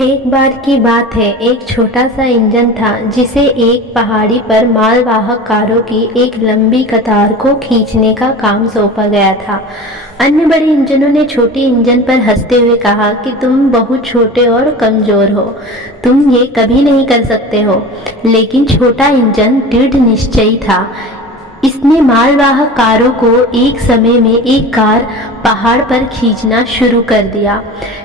एक बार की बात है, एक छोटा सा इंजन था जिसे एक पहाड़ी पर मालवाहक कारों की एक लंबी कतार को खींचने का काम सौंपा गया था। अन्य बड़े इंजनों ने छोटे इंजन पर हंसते हुए कहा कि तुम बहुत छोटे और कमजोर हो, तुम ये कभी नहीं कर सकते हो। लेकिन छोटा इंजन दृढ़ निश्चयी था। इसने मालवाहक कारों को एक समय में एक कार पहाड़ पर खींचना शुरू कर दिया।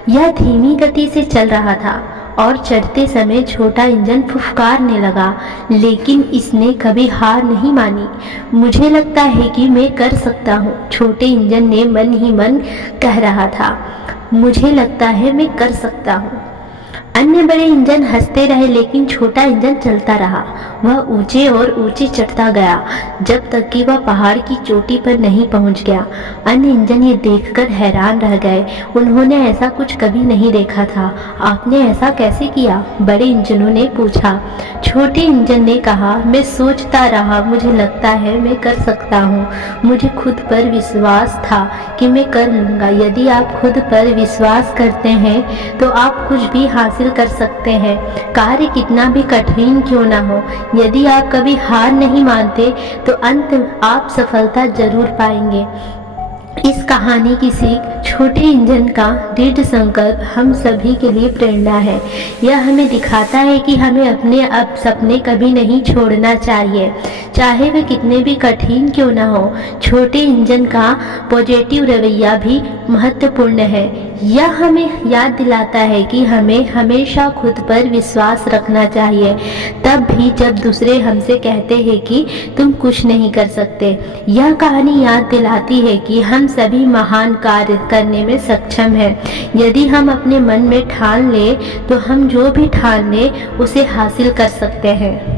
यह धीमी गति से चल रहा था और चढ़ते समय छोटा इंजन फुफकारने लगा, लेकिन इसने कभी हार नहीं मानी। मुझे लगता है कि मैं कर सकता हूँ, छोटे इंजन ने मन ही मन कह रहा था। मुझे लगता है मैं कर सकता हूँ। अन्य बड़े इंजन हंसते रहे, लेकिन छोटा इंजन चलता रहा। वह ऊंचे और ऊंचे चढ़ता गया जब तक कि वह पहाड़ की चोटी पर नहीं पहुंच गया। अन्य इंजन ये देखकर हैरान रह गए। उन्होंने ऐसा कुछ कभी नहीं देखा था। आपने ऐसा कैसे किया? बड़े इंजनों ने पूछा। छोटे इंजन ने कहा, मैं सोचता रहा, मुझे लगता है मैं कर सकता हूँ। मुझे खुद पर विश्वास था कि मैं कर लूँगा। यदि आप खुद पर विश्वास करते हैं तो आप कुछ भी हासिल कर सकते हैं, कार्य कितना भी कठिन क्यों ना हो। यदि आप कभी हार नहीं मानते तो अंत आप सफलता जरूर पाएंगे। इस कहानी की सीख, छोटे इंजन का दृढ़ संकल्प हम सभी के लिए प्रेरणा है। यह हमें दिखाता है कि हमें अपने सपने कभी नहीं छोड़ना चाहिए, चाहे वे कितने भी कठिन क्यों ना हो। छोटे इंजन का पॉजिटिव रवैया भी महत्वपूर्ण है। यह हमें याद दिलाता है कि हमें हमेशा खुद पर विश्वास रखना चाहिए, तब भी जब दूसरे हमसे कहते हैं कि तुम कुछ नहीं कर सकते। यह कहानी याद दिलाती है कि हम सभी महान कार्य करने में सक्षम हैं। यदि हम अपने मन में ठान लें तो हम जो भी ठान लें उसे हासिल कर सकते हैं।